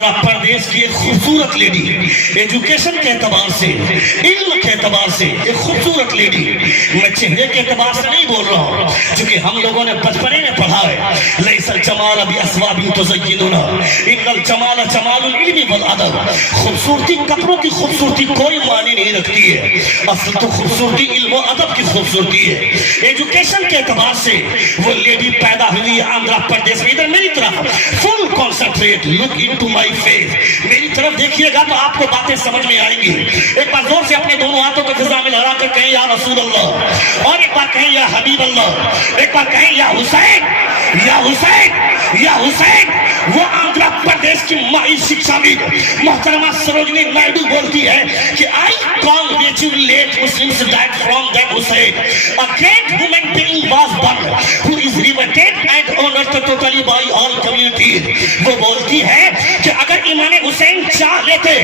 پردیش کی ایک خوبصورت لیڈی، ایجوکیشن کے اعتبار سے، علم کے اعتبار سے ایک خوبصورت لیڈی، میں چہرے کے اعتبار سے نہیں بول رہا ہوں چونکہ ہم لوگوں نے بچپنے میں پڑھا ہے لیس الجمال باسواب تزیننا ان الجمال جمال العلم والادب۔ خوبصورتی کپڑوں کی خوبصورتی کوئی معنی نہیں رکھتی ہے، اصل تو خوبصورتی علم و ادب کی خوبصورتی ہے۔ ایجوکیشن کے اعتبار سے وہ لیڈی پیدا ہوئی آندھرا پردیش میں۔ ادھر میری طرف full concentrate, look into my face, میری طرف دیکھیے گا تو آپ کو باتیں سمجھ میں آئیں گی۔ ایک بار زور سے اپنے دونوں ہاتھوں کو فضا میں لہرا کر کہیں یا رسول اللہ، اور ایک بار کہیں یا حبیب اللہ، ایک بار کہیں یا حسین یا حسین یا حسین۔ وہ آندھرا پردیش کی مائی شکشاوید محترمہ سروجنی نائیڈو بولتی ہے کہ I congratulate Muslims that from that Hussein a great human being was born who is revered and honored totally by all communities۔ وہ بولتی ہے کہ اگر امام حسین چاہ لیتے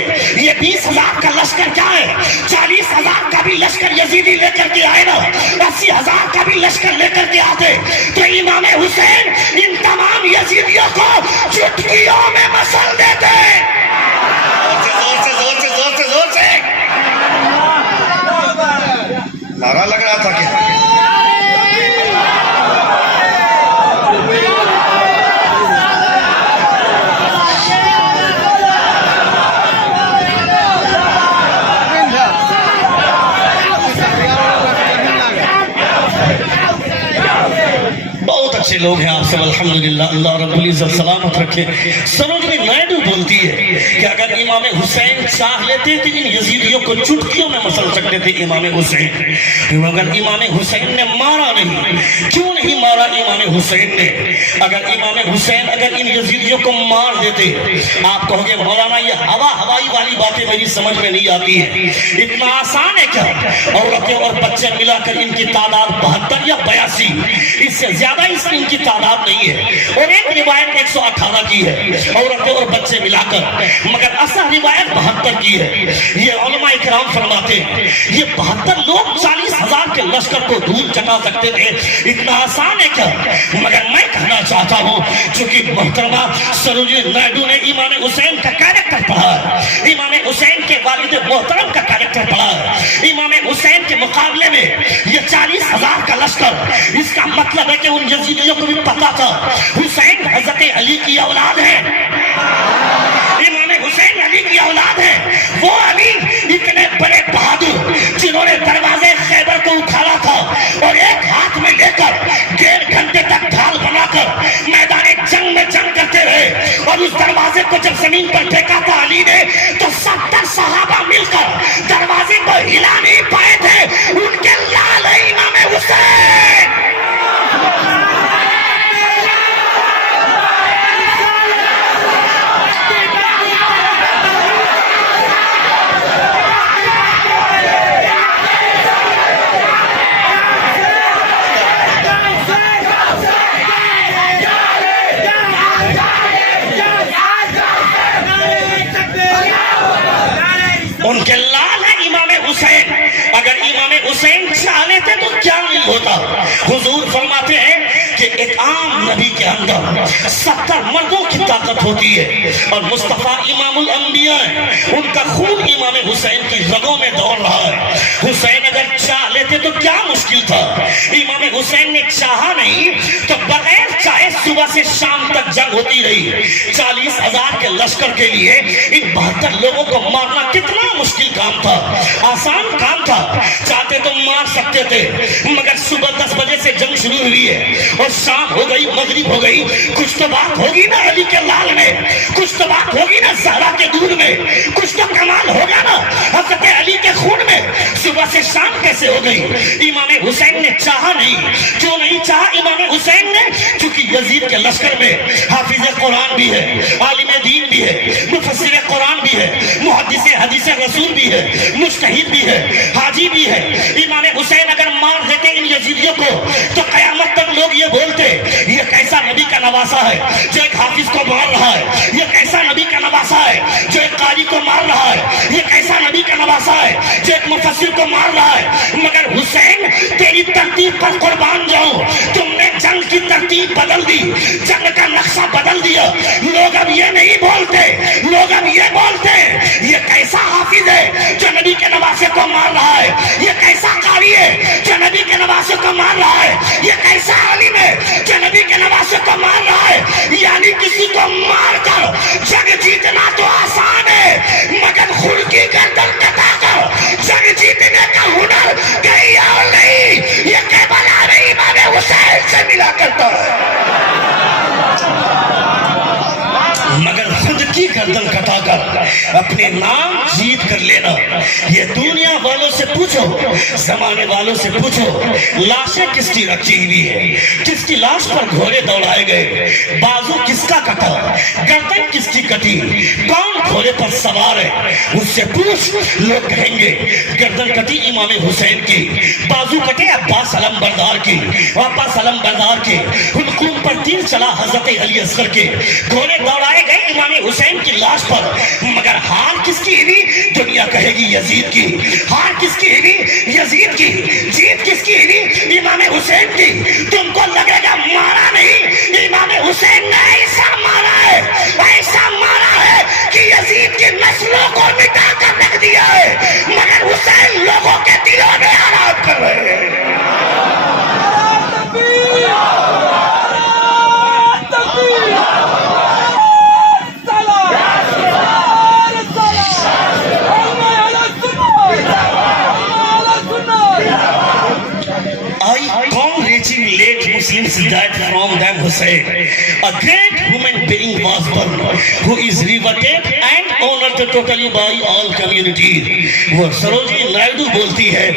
یہ 20,000 کا لشکر کیا ہے، 40,000 کا بھی لشکر یزیدی لے کر کے آئے نا، 80,000 کا بھی لشکر لے کر کے آتے تو امام حسین ان تمام یزیدیوں کو چٹکیوں میں مسل دیتے۔ زور سے زور سے زور سے زور سے نعرہ لگ رہا تھا کہ اچھے لوگ ہیں آپ سے الحمدللہ، اللہ رب العزت سلامت رکھے۔ سروجنی نائیڈو بولتی ہے کہ اگر امام حسین چاہ لیتے تو ان یزیدیوں کو چٹکیوں میں مسل سکتے تھے امام حسین، مگر امام حسین نے مارا نہیں۔ کیوں نہیں مارا امام حسین نے؟ اگر امام حسین اگر ان یزیدیوں کو مار دیتے، آپ کہو گے مولانا یہ ہوائی والی باتیں میری سمجھ میں نہیں آتی ہے، اتنا آسان ہے کیا؟ عورتیں اور بچے ملا کر ان کی تعداد 72 یا 82، اس سے زیادہ اس ان کی تعداد نہیں ہے، اور ایک روایت 118 کی ہے عورتیں اور بچے ملا کر، مگر اصل روایت 72 کی ہے۔ یہ علماء اکرام فرماتے ہیں یہ 72 لوگ 40,000 کے لشکر کو دھول چٹا سکتے تھے، اتنا آسان ہے کیا؟ مگر میں کہنا چاہتا ہوں چونکہ محترمہ سروجنی نائیڈو نے امام حسین کا کیریکٹر پڑھا ہے، امام حسین کے والد محترم کا کیریکٹر پڑھا ہے، امام حسین کے مقابلے میں یہ 40,000 کا لشکر، اس کا مطلب ہے کہ ان یزیدیوں کو بھی پتا تھا حسین حضرت علی کی اولاد ہے، امام حسین علی کی اولاد ہے۔ وہ علی اتنے بڑے بہادر جنہوں نے دروازے خیبر کو اکھاڑا تھا اور ایک ہاتھ میں لے کر 1.5 گھنٹے تک ڈھال بنا کر میدان جنگ میں جنگ کرتے رہے، اور اس دروازے کو جب زمین پر پھینکا تھا علی نے تو 70 صحابہ مل کر دروازے کو ہلا نہیں پائے تھے۔ ان کے لال ہے امام حسین۔ ان کے لال ہے امام حسین۔ اگر امام حسین چاہ لیتے تو کیا نہیں ہوتا؟ حضور فرماتے ہیں کہ ایک عام نبی کے اندر 70 مردوں کی طاقت ہوتی ہے، اور مصطفیٰ امام الانبیاء ہیں، ان کا خون امام حسین کی رگوں میں دوڑ رہا ہے۔ حسین اگر چاہ لیتے تو کیا مشکل تھا؟ امام حسین نے چاہا نہیں تو بغیر چاہے صبح سے شام تک جنگ ہوتی رہی۔ 40,000 کے لشکر کے لیے ان 72 لوگوں کو مارنا کتنا مشکل کام تھا، آسان کام تھا، چاہتے تو مار سکتے تھے، مگر صبح 10 بجے سے جنگ شروع ہوئی ہے اور شام ہو گئی، مغرب ہو گئی، کچھ تو بات ہوگی نا علی کے لال میں، کچھ تو بات ہوگی نا زہرا کے دودھ میں، کچھ تو کمال ہوگا نا حضرت علی کے خون میں۔ صبح سے شام کیسے ہو گئی؟ امام حسین نے چاہا نہیں۔ کیوں نہیں چاہا امام حسین نے؟ کیونکہ یزید کے لشکر میں حافظ قرآن بھی ہے، عالم دین بھی ہے، مفسر قرآن بھی ہے، محدث حدیث رسول بھی ہے، مجتہد بھی ہے، حاجی بھی ہے۔ امام حسین اگر مار دیتے ان یزیدیوں کو تو قیامت تک لوگ یہ بولتے یہ کیسا نبی کا نواسا ہے جو ایک حافظ کو مار رہا ہے، یہ کیسا نبی کا نواسا ہے جو ایک قاری کو مار رہا ہے، یہ کیسا نبی کا نواسا ہے جو ایک مفسر کو مار رہا ہے؟ مگر حسین تیری ترتیب پر قربان جاؤ، تم نے جنگ کی ترتیب بدل دی، جنگ کا نقشہ بدل دیا۔ لوگ اب یہ نہیں بولتے، لوگ اب یہ بولتے یہ کیسا حافظ ہے جو نبی کے نواسے کو مار رہا ہے، یہ کیسا قاری ہے جو نبی کے نواسے کو مار رہا ہے، یہ کیسا عالم ہے جو نبی کے نواسے کو مار رہا ہے۔ یعنی کسی کو مار کر جنگ جیتنا تو آسان ہے، مگر خود کی گردن کٹا کر جنگ جیتنے کا ہنر کہیں اور نہیں، یہ کربلا میں امام حسین سے ملا کرتا ہے۔ مگر خود کی گردن کٹا کر اپنے نام جیت کر لینا، یہ دنیا والوں سے پوچھو، زمانے والوں سے پوچھو، لاشیں کس کی رکھی ہوئی ہے، کس کی لاش پر گھوڑے دوڑائے گئے، بازو کس کا کٹا، گردن کس کی کٹی، کون گھوڑے پر سوار ہے، اس سے پوچھ، لوگ کہیں گے گردن کٹی امام حسین کی، بازو کٹے عباس علم بردار کی، عباس علم بردار کے، حلقوم پر تیر چلا حضرت علی اصغر کے، گھوڑے دوڑائے گئے امام حسین کی لاش پر۔ مگر ہار کس کی ہوئی؟ دنیا کہے گی یزید کی۔ ہار کس کی ہوئی؟ یزید کی۔ جیت کس کی ہوئی؟ امام حسین کی۔ تم کو لگے گا مارا نہیں، امام حسین نے ایسا مارا ہے، ایسا مارا ہے کہ یزید کی نسلوں کو مٹا کر رکھ دیا ہے، مگر حسین لوگوں کے دلوں میں آرام کر رہے ہیں۔ Late Muslims died from them Hussein. A great human being was born who is revered and honored totally by all communities. وہ سروجنی نائیڈو بولتی ہے،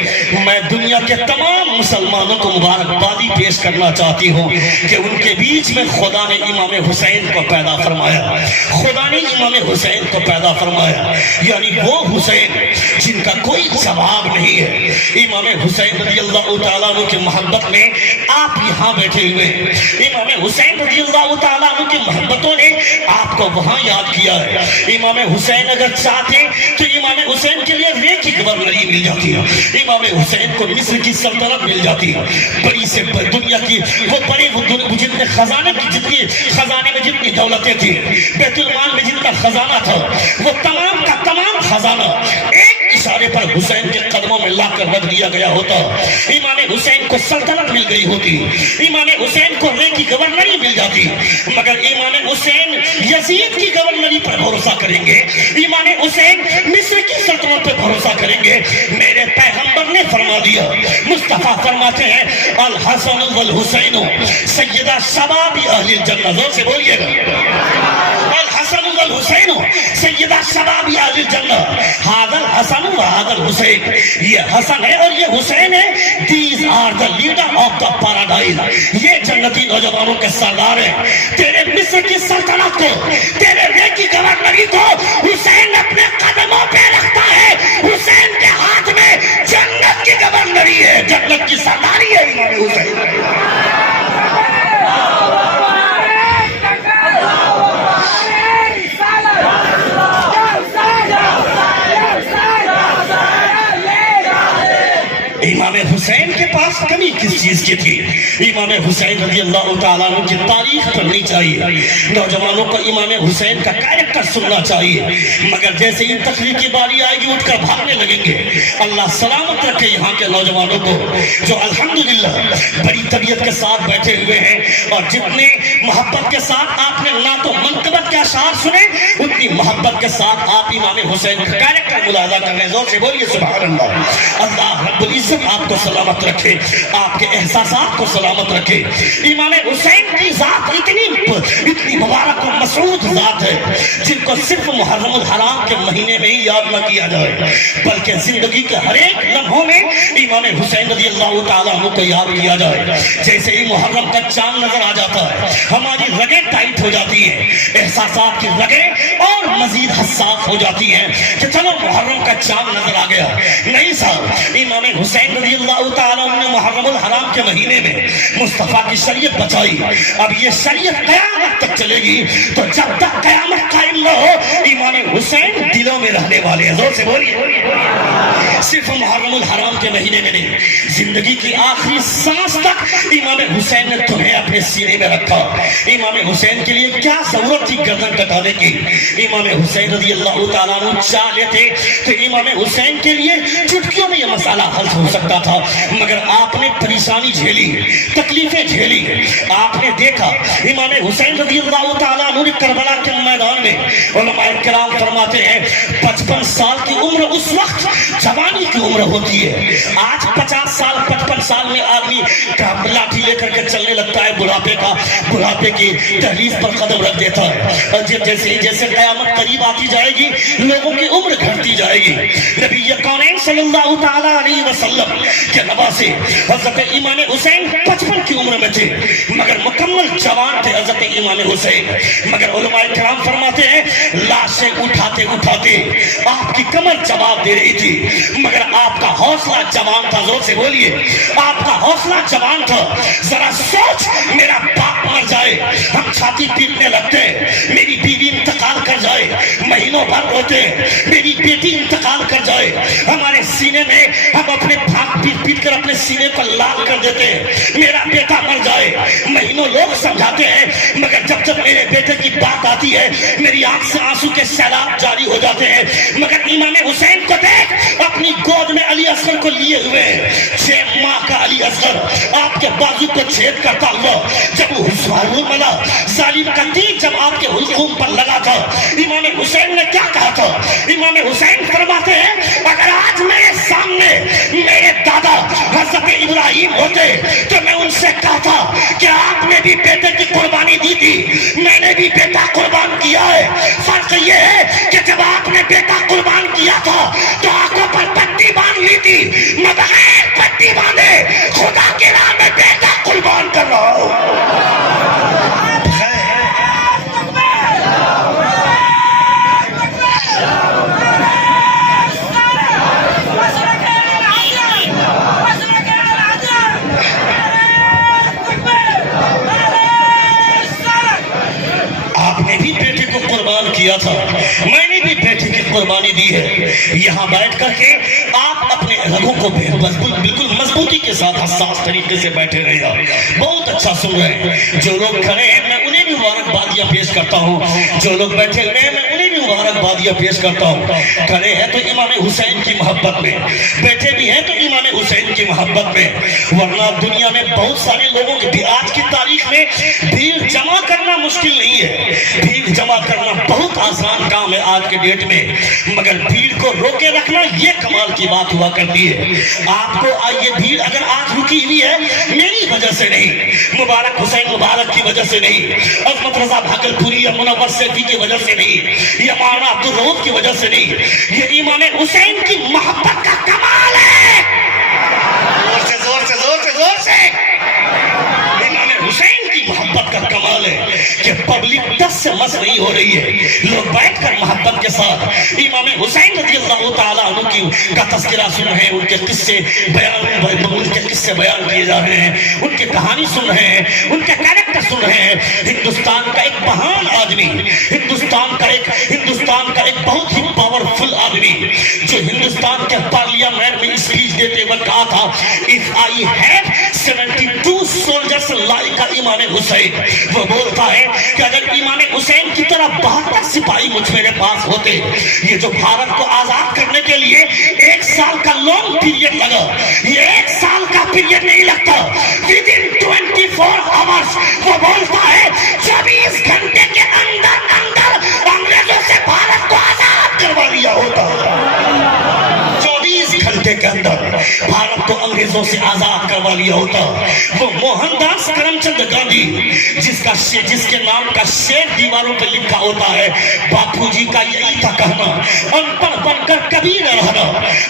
میں دنیا کے تمام مسلمانوں کو مبارکبادی پیش کرنا چاہتی ہوں کہ ان کے بیچ میں خدا نے امام حسین کو پیدا فرمایا، خدا نے امام حسین کو پیدا فرمایا، یعنی وہ حسین جن کا کوئی جواب نہیں ہے۔ امام حسین رضی اللہ تعالیٰ عنہ کی محبت میں آپ یہاں بیٹھے ہوئے ہیں، امام حسین رضی اللہ تعالیٰ عنہ کی محبتوں نے آپ کو وہاں یاد کیا ہے۔ امام حسین اگر چاہتے تو امام حسین کے لیے ریک کی گورنری مل جاتی ہے، امام حسین کو مصر کی سلطنت مل جاتی ہے، بڑی سے دنیا کی وہ بڑے جتنے خزانے میں جتنی دولتیں تھیں، بیت المال میں جتنا خزانہ تھا، وہ تمام کا تمام خزانہ ایک اشارے پر حسین کے قدموں میں لا کر رکھ دیا گیا ہوتا۔ امام حسین کو سلطنت مل گئی ہوتی، امام حسین کو ریک کی گورنری مل جاتی، مگر امام حسین یزید کی گورنری پر بھروسہ کریں گے، امام حسین مصر کی سلطنت پر بھروسہ کریں گے۔ میرے پیغمبر نے فرما دیا، مصطفیٰ فرماتے ہیں الحسن والحسین سیدہ شباب اہل الجنہ، زور سے بولیے گا، الحسن والحسین سیدہ شباب اہل الجنہ، ھذا الحسن وھذا الحسین، یہ حسن ہے اور یہ حسین ہے، these are the leader of the paradise، یہ جنتی نوجوانوں کے سردار ہیں۔ تیرے مصر کی سلطنت کو، تیرے ریک کی گورنری کو حسین اپنے قدموں پہ رکھتا ہے، حسین کے ہاتھ میں جنت کی گورنری ہے، جنت کی سرداری ہے امام حسین۔ امام حسین کے پاس کمی کس چیز کی تھی؟ امام حسین رضی اللہ تعالیٰ عنہ کی تاریخ پڑھنی چاہیے، نوجوانوں کو امام حسین کا کیریکٹر سننا چاہیے، مگر جیسے ہی تقریر کی باری آئے گی اٹھ کر بھاگنے لگیں گے۔ اللہ سلامت رکھے یہاں کے نوجوانوں کو جو الحمدللہ بڑی طبیعت کے ساتھ بیٹھے ہوئے ہیں، اور جتنے محبت کے ساتھ آپ نے نعت و منقبت کے اشعار سنے، اتنی محبت کے ساتھ آپ امام حسین کا کیریکٹر ملاحظہ کر رہے ہیں۔ زور سے بولیے سبحان اللہ۔ اللہ رب العزت آپ کو سلامت رکھے، آپ کے احساسات کو سلامت رکھے۔ امام حسین کی ذات اتنی مبارک و مسعود ذات ہے جن کو صرف محرم الحرام کے مہینے میں ہی یاد نہ کیا جائے، بلکہ زندگی کے ہر ایک لمحوں میں امام حسین رضی اللہ تعالیٰ عنہ کو یاد کیا جائے۔ جیسے ہی محرم کا چاند نظر آ جاتا ہے ہماری رگیں ٹائٹ ہو جاتی ہیں، احساسات کی رگیں اور مزید حساس ہو جاتی ہیں کہ چلو محرم کا چاند نظر آ گیا۔ نہیں صاحب، امام حسین رضی اللہ تعالیٰ عنہ نے محرم الحرام کے مہینے میں مصطفیٰ کی شریعت بچائی۔ اب یہ شریعت قیامت تک چلے گی، تو جب تک قیامت قائم نہ ہو امام حسین دلوں میں رہنے والے ہیں. زور سے بولیے. صرف محرم الحرام کے مہینے میں نہیں, زندگی کی آخری سانس تک امام حسین نے تمہیں اپنے سینے میں رکھا. امام حسین کے لیے کیا ضرورت تھی گردن کٹانے کی؟ امام حسین رضی اللہ تعالیٰ عنہ چاہ لیتے تو امام حسین کے لیے چٹکیوں میں یہ مسئلہ حل ہو سکتا تھا, مگر آپ نے پریشانی جھیلی, تکلیفیں جھیلی. آپ نے دیکھا امام حسین رضی اللہ تعالیٰ عنہ نے کربلا کے میدان میں, علماء کرام فرماتے ہیں 55 سال کی عمر اس وقت جوانی کی عمر ہوتی ہے. آج 50 سال 55 سال میں آدمی لاٹھی لے کر کے چلنے لگتا ہے, بڑھاپے کی دہلیز پر قدم رکھ دیتا ہے. اور جیسے جیسے قیامت قریب آتی جائے گی لوگوں کی عمر گھٹتی جائے گی. نبی کونین صلی اللہ تعالیٰ علیہ وسلم کے نواسے حضرت امام حسین 55 کی عمر میں تھے مگر مکمل جوان تھے حضرت امام حسین. مگر علماء کرام فرماتے ہیں لاشیں اٹھاتے اٹھاتے آپ کی کمر جواب دے رہی تھی, مگر آپ کا حوصلہ جوان تھا. زور سے بولیے, آپ کا حوصلہ جوان تھا. ذرا سوچ, میرا باپ مر جائے ہم چھاتی پیٹنے لگتے ہیں, میری بیوی انتقال کر جائے مہینوں بھر روتے ہیں, میری بیٹی انتقال کر جائے ہمارے سینے میں ہم اپنے بھاگ پیٹ پیٹ کر اپنے سینے کو لال کر دیتے ہیں, میرا بیٹا مر جائے مہینوں لوگ سمجھاتے ہیں, مگر جب جب میرے بیٹے کی بات آتی ہے میری آنکھ سے آنسو کے سیلاب جاری ہو جاتے ہیں. مگر امام حسین کو دیکھ, اپنی گود میں علی اصغر کو لیے ہوئے 6 ماہ کا علی اصغر آپ کے بازو کو چھید کرتا ہوا, جب حسین ملا ظالم کا تیر جب آپ کے حلقوم پر لگا تھا, امام حسین نے کیا کہا تھا؟ امام حسین فرماتے ہیں اگر آج میرے سامنے میرے دادا حضرت ابراہیم ہوتے تو میں ان سے کہتا کہ آپ نے بھی بیٹے کی قربانی دی تھی, میں نے بھی بیٹا قربان کیا ہے. فرق یہ ہے کہ جب آپ نے بیٹا قربان کیا تھا تو آنکھوں پر پٹی باندھ لی تھی, میں بغیر پٹی باندھے خدا کے راہ میں بیٹا قربان کر رہا ہوں. کیا تھا, میں نے بھی بیٹے کی قربانی دی ہے. یہاں بیٹھ کر کے آپ اپنے رگوں کو بالکل مضبوطی کے ساتھ حساس طریقے سے بیٹھے رہے گا. بہت اچھا سن رہے ہیں. جو لوگ کھڑے ہیں میں انہیں بھی مبارکبادیاں پیش کرتا ہوں, جو لوگ بیٹھے ہوئے ہیں میں انہیں بھی مبارکبادیاں پیش کرتا ہوں. کھڑے ہیں تو امام حسین کی محبت میں, بیٹھے بھی ہیں تو امام حسین کی محبت میں. ورنہ دنیا میں بہت سارے لوگوں کی آج کی تاریخ میں بھیڑ جمع کرنا مشکل نہیں ہے, بھیڑ جمع کرنا بہت آسان کام ہے آج کے ڈیٹ میں, مگر بھیڑ کو روکے رکھنا یہ کمال کی بات ہوا کرتی ہے. آپ کو یہ بھیڑ اگر آج رکی ہوئی ہے میری وجہ سے نہیں, مبارک حسین مبارک کی وجہ سے نہیں, عظمت رضا بھاگلپوری یا منور سیفی کی وجہ سے نہیں, یا مولانا عبدالرؤوف کی وجہ سے نہیں, یہ امام حسین کی محبت کا کمال ہے. زور سے زور سے زور سے امام حسین کی محبت کا کمال ہے کہ پبلک 10 سے مس نہیں ہو رہی ہے, لوگ بیٹھ کر محبت کے ساتھ امام حسین رضی اللہ تعالیٰ عنہ کی کا تذکرہ سن رہے ہیں, ان کے قصے بیان کیے جا رہے ہیں, ان کی کہانی سن رہے ہیں, ان کے کریکٹر سن رہے ہیں. ہندوستان کا ایک مہان آدمی, ہندوستان کا ایک بہت ہی پاورفل آدمی جو ہندوستان کے پارلیمنٹ میں اسپیچ دیتے وقت کہا تھا if I had 72 soldiers like امام حسین, وہ بولتا ہے کہ اگر امام حسین کی طرح 72 سپاہی مجھ میرے پاس ہوتے, یہ جو بھارت کو آزاد کرنے کے لیے 1 سال کا لانگ پیریڈ لگا, یہ 1 سال کا پیریڈ نہیں لگتا, within 24 hours وہ بولتا ہے 24 گھنٹے کے اندر انگریزوں سے بھارت کو آزاد کروا لیا ہوتا. 24 گھنٹے کے اندر بھارت کو انگریزوں سے آزاد کروا لیا ہوتا. وہ موہن داس کرم چند گاندھی جس کے نام کا شیر دیواروں پہ لکھا ہوتا ہے, باپو جی کا یہی تھا کہنا, ان پڑھ بن کر کبھی نہ رہنا.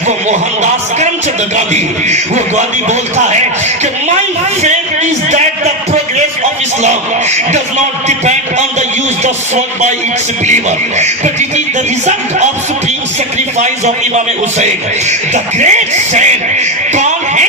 وہ موہن داس کرم چند گاندھی, وہ گاندھی بولتا ہے کہ my faith is that the progress of Islam does not depend on the use of sword by its believer, but it is the result of supreme sacrifice of Imam Hussain, the great saint. کون ہے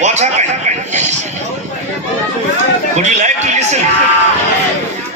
What happened? Would you like to listen?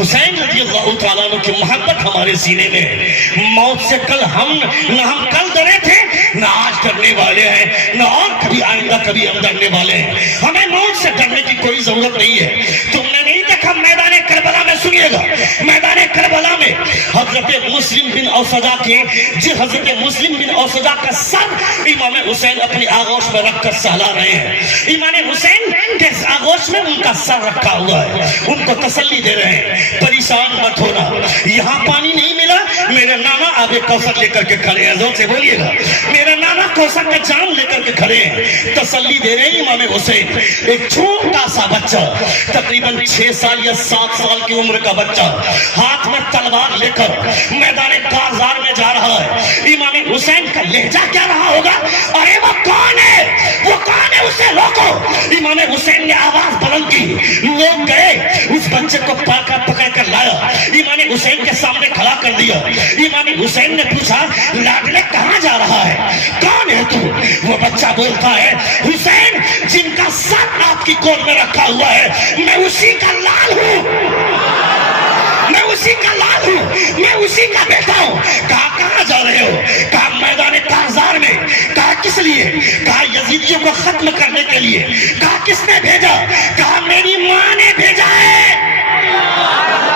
حسین رضی اللہ تعالیٰ عنہ کی محبت ہمارے سینے میں ہے۔ موت سے کل ہم کل ڈرے تھے، نہ آج ڈرنے والے ہیں، نہ اور کبھی آئندہ کبھی ہم ڈرنے والے ہیں۔ ہمیں موت سے ڈرنے کی کوئی ضرورت نہیں ہے۔ تم نے نہیں دیکھا میدان کربلا میں، سنیے گا، میدان کربلا میں حضرت مسلم بن اوسجا کے حضرت مسلم بن اوسجا کا سر امام حسین اپنی آغوش میں رکھ کر سہلا رہے ہیں۔ امام حسین کے آغوش میں ان کا سر رکھا ہوا ہے، ان کو تسلی دے رہے ہیں، پریشان مت ہونا، یہاں پانی نہیں ملا، میرے نانا آب کوثر لے کر کے کھڑے ہیں، زور سے بولیے گا، میرے نانا کوثر کا جام لے کر کے کھڑے ہیں، تسلی دے رہے ہیں امام حسین۔ ایک چھوٹا سا بچہ، تقریباً 6 سال یا 7 سال کی عمر کا بچہ، ہاتھ میں تلوار لے کر میدان کارزار میں جا رہا ہے۔ امام حسین کا لہجہ کیا رہا ہوگا؟ ارے وہ کون ہے، وہ کون ہے، اسے روکو۔ امام حسین نے آواز بلند کی، لوگ گئے، اس بچے کو پکڑ کر لایا، امام حسین کے سامنے کھڑا کر دیا۔ امام حسین نے پوچھا، لاڈلے کہاں جا رہا ہے، کون ہے تو؟ وہ بچہ بولتا ہے، حسین جن کا سر آپ کی گود میں رکھا ہوا ہے، میں اسی کا لال ہوں، میں اسی کا لال ہوں، میں اسی کا بیٹا ہوں۔ کہاں جا رہے ہو؟ کہا میدان کارزار میں۔ کہا کس لیے؟ کہا یزیدیوں کو ختم کرنے کے لیے۔ کہا کس نے بھیجا؟ کہا میری ماں نے بھیجا ہے۔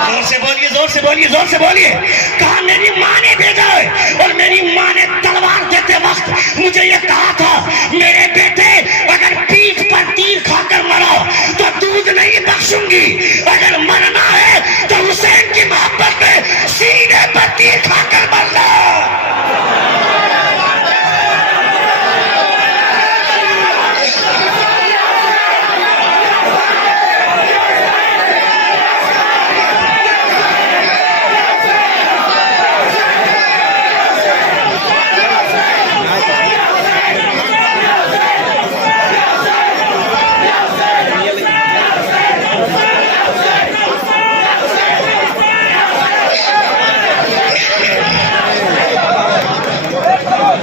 زور سے بولیے، زور سے بولیے، زور سے بولیے۔ کہا میری ماں نے بھیجا ہے، اور میری ماں نے تلوار دیتے وقت مجھے یہ کہا تھا، میرے بیٹے اگر پیٹھ پر تیر کھا کر مرا تو دودھ نہیں بخشوں گی، اگر مرنا ہے تو حسین کی محبت میں سینے پر تیر کھا کر مرنا۔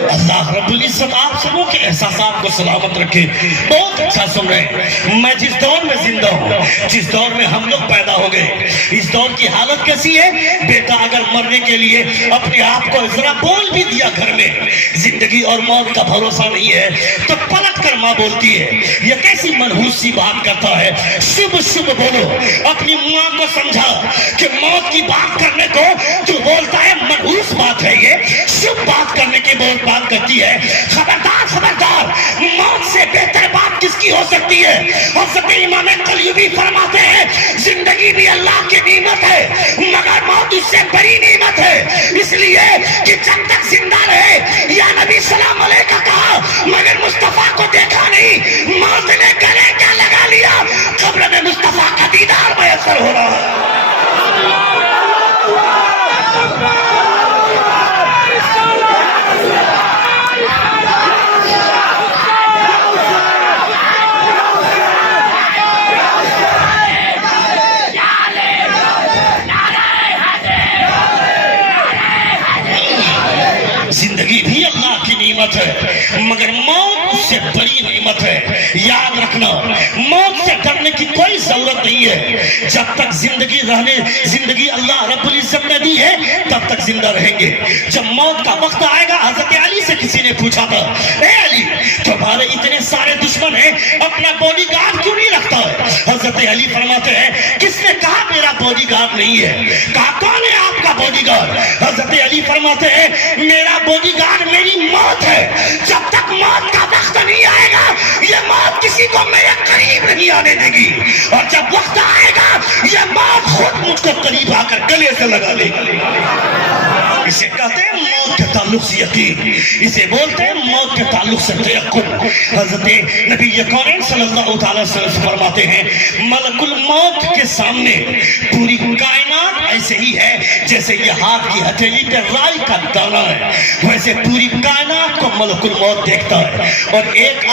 اللہ رب العزت آپ سبوں کے احساسات کو سلامت رکھے۔ بہت اچھا سن رہے ہیں۔ میں جس دور میں زندہ ہوں، جس دور میں ہم لوگ پیدا ہو گئے، اس دور کی حالت کیسی ہے؟ بیٹا اگر مرنے کے لیے اپنے آپ کو ذرا بول بھی دیا گھر میں، زندگی اور موت کا بھروسہ نہیں ہے، تو پلٹ کر ماں بولتی ہے، یہ کیسی منحوس سی بات کرتا ہے، شبھ شبھ بولو۔ اپنی ماں کو سمجھا کہ موت کی بات کرنے کو تو بولتا ہے منحوس بات ہے، یہ شبھ بات کرنے کی بات کرتی ہے۔ خبردار خبردار، موت سے بہتر بات کس کی ہو سکتی ہے؟ حضرت امام قلیوبی فرماتے ہیں، زندگی بھی اللہ کی نعمت ہے مگر موت اس سے بڑی نعمت ہے، اس لیے کہ جب تک زندہ رہے، یا نبی سلام علیہ کا کہا مگر مصطفیٰ کو دیکھا نہیں، موت نے گلے کیا لگا لیا، قبر میں مصطفیٰ کا دیدار میسر ہو رہا ہے۔ زندگی بھی اللہ کی نعمت ہے مگر موت اس سے بڑی نعمت ہے۔ یاد رکھنا، موت سے ڈرنے کی کوئی ضرورت نہیں ہے۔ جب تک زندگی اللہ رب العزت نے دی ہے تب تک زندہ رہیں گے۔ جب موت کا وقت آئے گا، حضرت علی سے کسی نے پوچھا تھا، اے علی تمہارے اتنے سارے دشمن ہیں، اپنا باڈی گارڈ کیوں نہیں رکھتا ہے؟ حضرت علی فرماتے ہیں، کس نے کہا میرا باڈی گارڈ نہیں ہے؟ کہا کون ہے آپ کا باڈی گارڈ؟ حضرت علی فرماتے ہیں، میرا باڈی گارڈ میری موت ہے، جب تک موت کا وقت نہیں آئے گا یہ موت کسی کو میرے قریب نہیں آنے دے گی، اور جب وقت آئے گا یہ موت خود مجھ کو قریب آ کر گلے سے لگا لے گی۔ اسے کہتے ہیں موت کے تعلق سے یقین، اسے بولتے ہیں موت کے تعلق سے تیقن۔ حضرت نبی کونین صلی اللہ تعالی وسلم فرماتے ہیں، ملک الموت کے سامنے پوری کائنات ایسے ہی ہے جیسے یہ ہاتھ کی ہتھیلی پہ رائی کا دانہ ہے، ویسے پوری کائنات کو ملک الموت دیکھتا ہے، اور ایک